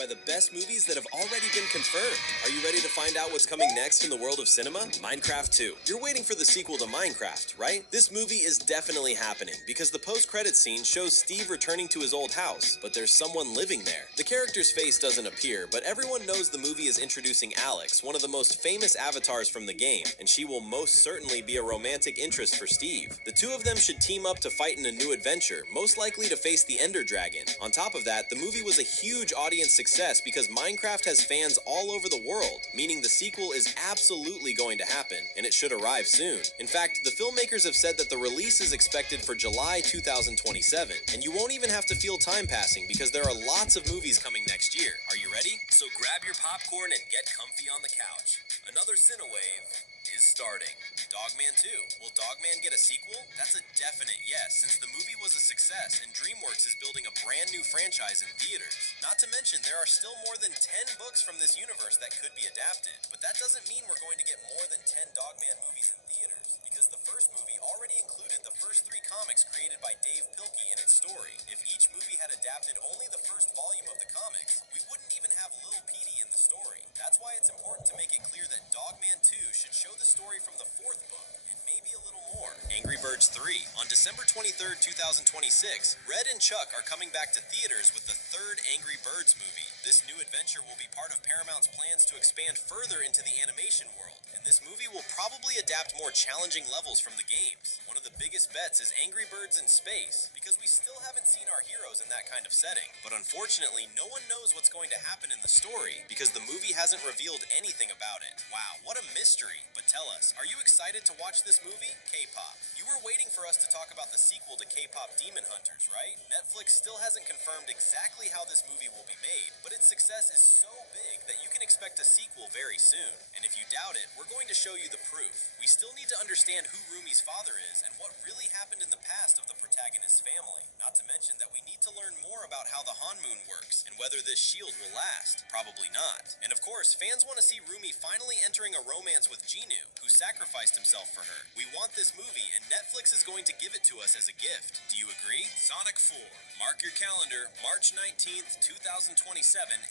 by the best movies that have already been confirmed. Are you ready to find out what's coming next in the world of cinema? Minecraft 2. You're waiting for the sequel to Minecraft, right? This movie is definitely happening because the post-credits scene shows Steve returning to his old house, but there's someone living there. The character's face doesn't appear, but everyone knows the movie is introducing Alex, one of the most famous avatars from the game, and she will most certainly be a romantic interest for Steve. The two of them should team up to fight in a new adventure, most likely to face the Ender Dragon. On top of that, the movie was a huge audience success because Minecraft has fans all over the world, meaning the sequel is absolutely going to happen, and it should arrive soon. In fact, the filmmakers have said that the release is expected for July 2027, and you won't even have to feel time passing because there are lots of movies coming next year. Are you ready? So grab your popcorn and get comfy on the couch. Another Cinewave is starting. Dogman 2. Will Dogman get a sequel? That's a definite yes, since the movie was a success and DreamWorks is building a brand new franchise in theaters. Not to mention, there are still more than 10 books from this universe that could be adapted. But that doesn't mean we're going to get more than 10 Dogman movies in theaters, because the first movie already included the first 3 comics created by Dave Pilkey in its story. If each movie had adapted only the first volume of the comics, we wouldn't even have Lil Petey in the story. That's why it's important to make it clear that Dogman 2 should show the story from the 4th book, and maybe a little more. Angry Birds 3. On December 23rd, 2026, Red and Chuck are coming back to theaters with the 3rd Angry Birds movie. This new adventure will be part of Paramount's plans to expand further into the animation world, and this movie will probably adapt more challenging levels from the games. One of the biggest bets is Angry Birds in space, because we still haven't seen our heroes in that kind of setting. But unfortunately, no one knows what's going to happen in the story, because the movie hasn't revealed anything about it. Wow, what a mystery. But tell us, are you excited to watch this movie? K-pop. You were waiting for us to talk about the sequel to K-pop Demon Hunters, right? Netflix still hasn't confirmed exactly how this movie will be made, but its success is so big that you can expect a sequel very soon. And if you doubt it, we're going to show you the proof. We still need to understand who Rumi's father is and what really happened in the past of the protagonist's family. Not to mention that we need to learn more about how the Hanmoon works and whether this shield will last. Probably not. And of course, fans want to see Rumi finally entering a romance with Genu, who sacrificed himself for her. We want this movie, and Netflix is going to give it to us as a gift. Do you agree? Sonic 4. Mark your calendar. March 19th, 2027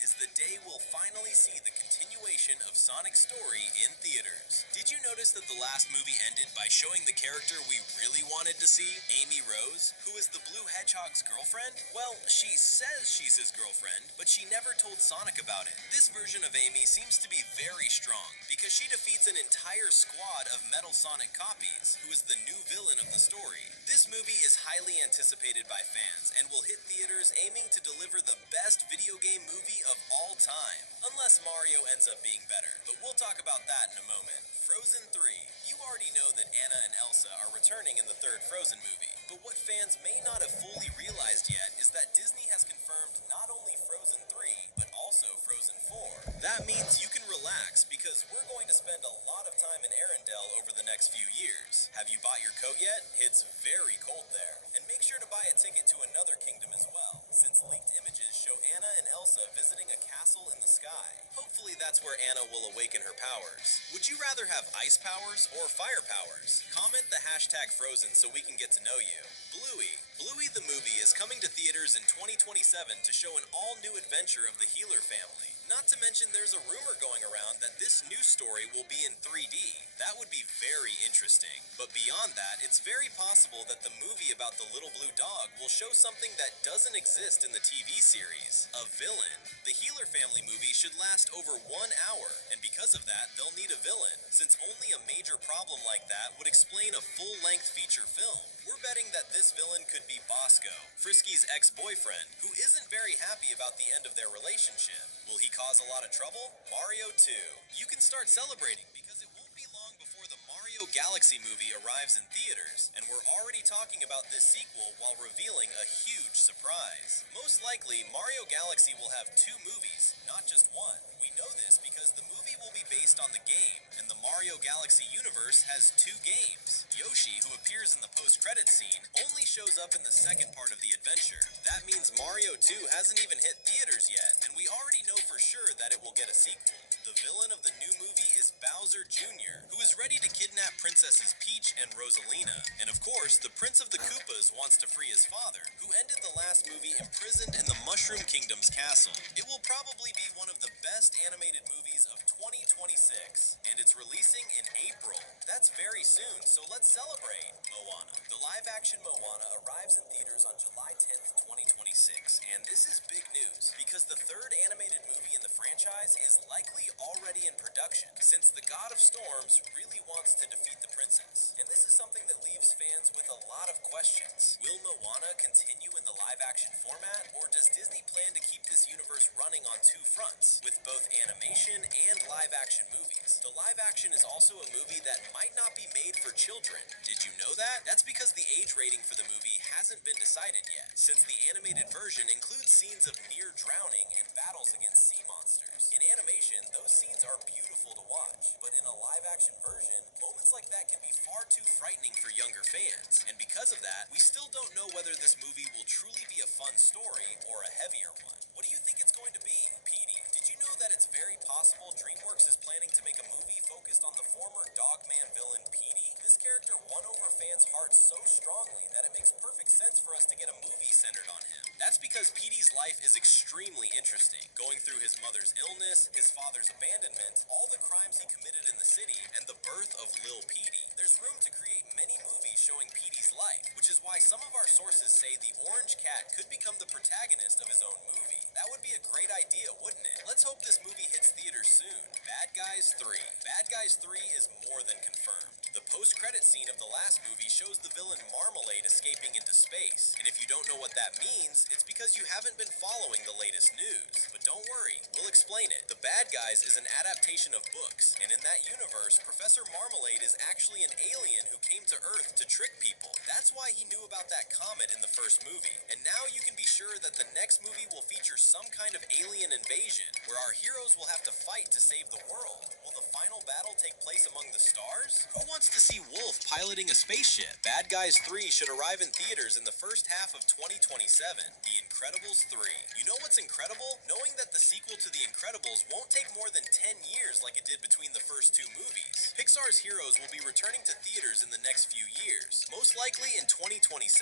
is the day we'll finally see the continuation of Sonic's story in theaters. Did you notice that the last movie ended by showing the character we really wanted to see, Amy Rose, who is the Blue Hedgehog's girlfriend? Well, she says she's his girlfriend, but she never told Sonic about it. This version of Amy seems to be very strong, because she defeats an entire squad of Metal Sonic copies, who is the new villain of the story. This movie is highly anticipated by fans, and will hit theaters aiming to deliver the best video game movie of all time. Unless Mario ends up being better, but we'll talk about that in a moment. Frozen 3. You already know that Anna and Elsa are returning in the 3rd Frozen movie, but what fans may not have fully realized yet is that Disney has confirmed not only Frozen 3, but also Frozen 4. That means you can relax, because we're going to spend a lot of time in Arendelle over the next few years. Have you bought your coat yet? It's very cold there. And make sure to buy a ticket to another kingdom as well, since leaked images show Anna and Elsa visiting a castle in the sky. Hopefully that's where Anna will awaken her powers. Would you rather have ice powers or fire powers? Comment the hashtag Frozen so we can get to know you. Bluey. Bluey the movie is coming to theaters in 2027 to show an all-new adventure of the Healer family. Not to mention there's a rumor going around that this new story will be in 3D. That would be very interesting. But beyond that, it's very possible that the movie about the little blue dog will show something that doesn't exist in the TV series. A villain. The Healer family movie should last over 1 hour, and because of that, they'll need a villain, since only a major problem like that would explain a full-length feature film. We're betting that this villain could be Bosco, Frisky's ex-boyfriend, who isn't very happy about the end of their relationship. Will he cause a lot of trouble? Mario 2. You can start celebrating, because it won't be long before the Mario Galaxy movie arrives in theaters, and we're already talking about this sequel while revealing a huge surprise. Most likely, Mario Galaxy will have 2 movies, not just one. We know this because the movie will be based on the game, and the Mario Galaxy universe has 2 games. Yoshi, who appears in the post-credits scene, only shows up in the second part of the adventure. That means Mario 2 hasn't even hit theaters yet, and we already know for sure that it will get a sequel. The villain of the new movie is Bowser Jr., who is ready to kidnap Princesses Peach and Rosalina. And of course, the Prince of the Koopas wants to free his father, who ended the last movie imprisoned in the Mushroom Kingdom's castle. It will probably be one of the best animated movies of 2026, and it's releasing in April. That's very soon, so let's celebrate. Moana. The live-action Moana arrives in theaters on July 10th, 2026, and this is big news because the third animated movie in the franchise is likely already in production, since the God of Storms really wants to defeat the princess. And this is something that leaves fans with a lot of questions. Will Moana continue in the live-action format, or does Disney plan to keep this universe running on two fronts, with both animation and live-action movies? The live-action is also a movie that might not be made for children. Did you know that? That's because the age rating for the movie hasn't been decided yet, since the animated version includes scenes of near drowning and battles against sea monsters. In animation, those scenes are beautiful to watch, but in a live-action version, moments like that can be far too frightening for younger fans. And because of that, we still don't know whether this movie will truly be a fun story or a heavier one. What do you think it's going to be, Petey? Did you know that it's very possible DreamWorks is planning to make a movie focused on the former Dogman villain Petey? This character won over fans' hearts so strongly that it makes perfect sense for us to get a movie centered on him. That's because Petey's life is extremely interesting, going through his mother's illness, his father's abandonment, all the crimes he committed in the city, and the birth of Lil Petey. There's room to create many movies showing Petey's life, which is why some of our sources say the Orange Cat could become the protagonist of his own movie. That would be a great idea, wouldn't it? Let's hope this movie hits theaters soon. Bad Guys 3. Bad Guys 3 is more than confirmed. The post-credit scene of the last movie shows the villain Marmalade escaping into space. And if you don't know what that means, it's because you haven't been following the latest news. But don't worry, we'll explain it. The Bad Guys is an adaptation of books, and in that universe, Professor Marmalade is actually an alien who came to Earth to trick people. That's why he knew about that comet in the first movie. And now you can be sure that the next movie will feature some kind of alien invasion, where our heroes will have to fight to save the world. Will the final battle take place among the stars? Who wants to see Wolf piloting a spaceship? Bad Guys 3 should arrive in theaters in the first half of 2027. The Incredibles 3. You know what's incredible? Knowing that the sequel to The Incredibles won't take more than 10 years like it did between the first two movies. Pixar's heroes will be returning to theaters in the next few years, most likely in 2027,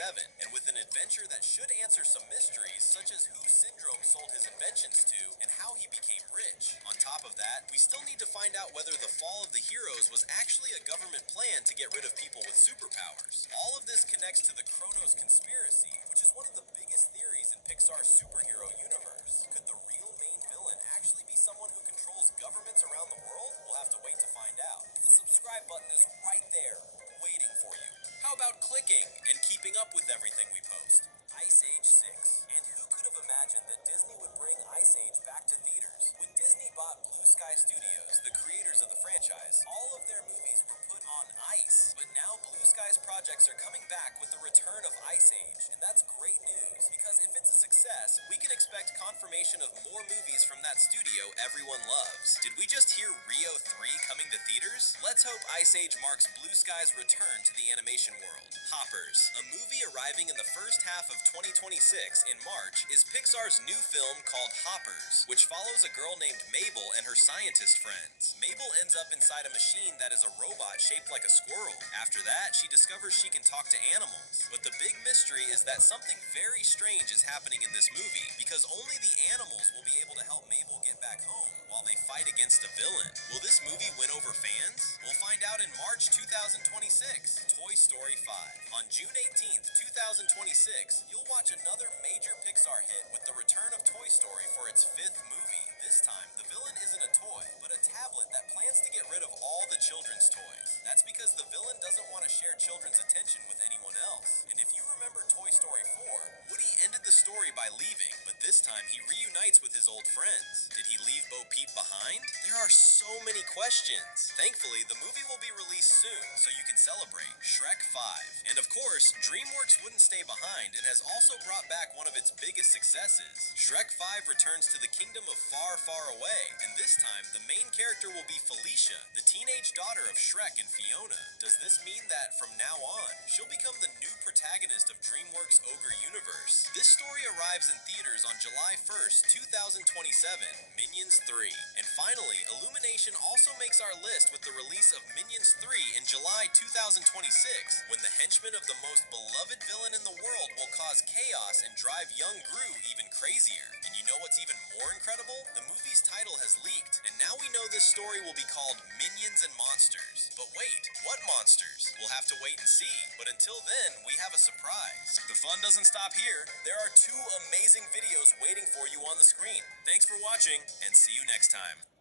and with an adventure that should answer some mysteries, such as who Syndrome sold his inventions to and how he became rich. On top of that, we still need to find out whether the fall of the heroes was actually a government plan to get rid of people with superpowers. All of this connects to the Kronos conspiracy, which is one of the biggest theories in Pixar's superhero universe. Could the real main villain actually be someone who controls governments around the world? We'll have to wait to find out. The subscribe button is right there, waiting for you. How about clicking and keeping up with everything we post? Ice Age 6. And who could have imagined that Disney would bring Ice Age back to theaters? When Disney bought Blue Sky Studios, the creators of the franchise, all of their movies were put on ice. But now Blue Sky's projects are coming back with the return of Ice Age. And that's great news, because if it's a success, we can expect confirmation of more movies from that studio everyone loves. Did we just hear Rio 3 coming to theaters? Let's hope Ice Age marks Blue Sky's return to the animation world. Hoppers, a movie arriving in the first half of 2026 in March, is Pixar's new film called Hoppers, which follows a girl named Mabel and her scientist friends. Mabel ends up inside a machine that is a robot shaped like a squirrel. After that, she discovers she can talk to animals. But the big mystery is that something very strange is happening in this movie, because only the animals will be able to help Mabel get back home while they fight against a villain. Will this movie win over fans? We'll find out in March 2026. Toy Story 5. On June 18th, 2026, you'll watch another major Pixar hit with the return of Toy Story for its 5th movie. This time, the villain isn't a toy, but a tablet that plans to get rid of all the children's toys. That's because the villain doesn't want to share children's attention with anyone else. And if you remember Toy Story 4, Woody ended the story by leaving, but this time he reunites with his old friends. Did he leave Bo Peep behind? There are so many questions. Thankfully, the movie will be released soon, so you can celebrate. Shrek 5. And of course, DreamWorks wouldn't stay behind and has also brought back one of its biggest successes. Shrek 5 returns to the kingdom of Far, Far Away, and this time, the main main character will be Felicia, the teenage daughter of Shrek and Fiona. Does this mean that from now on, she'll become the new protagonist of DreamWorks' Ogre Universe? This story arrives in theaters on July 1st, 2027, Minions 3. And finally, Illumination also makes our list with the release of Minions 3 in July 2026, when the henchman of the most beloved villain in the world will cause chaos and drive young Gru even crazier. And you know what's even more incredible? The movie's title has leaked, and now we know this story will be called Minions and Monsters. But wait, what monsters? We'll have to wait and see. But until then, we have a surprise. The fun doesn't stop here. There are 2 amazing videos waiting for you on the screen. Thanks for watching, and see you next time.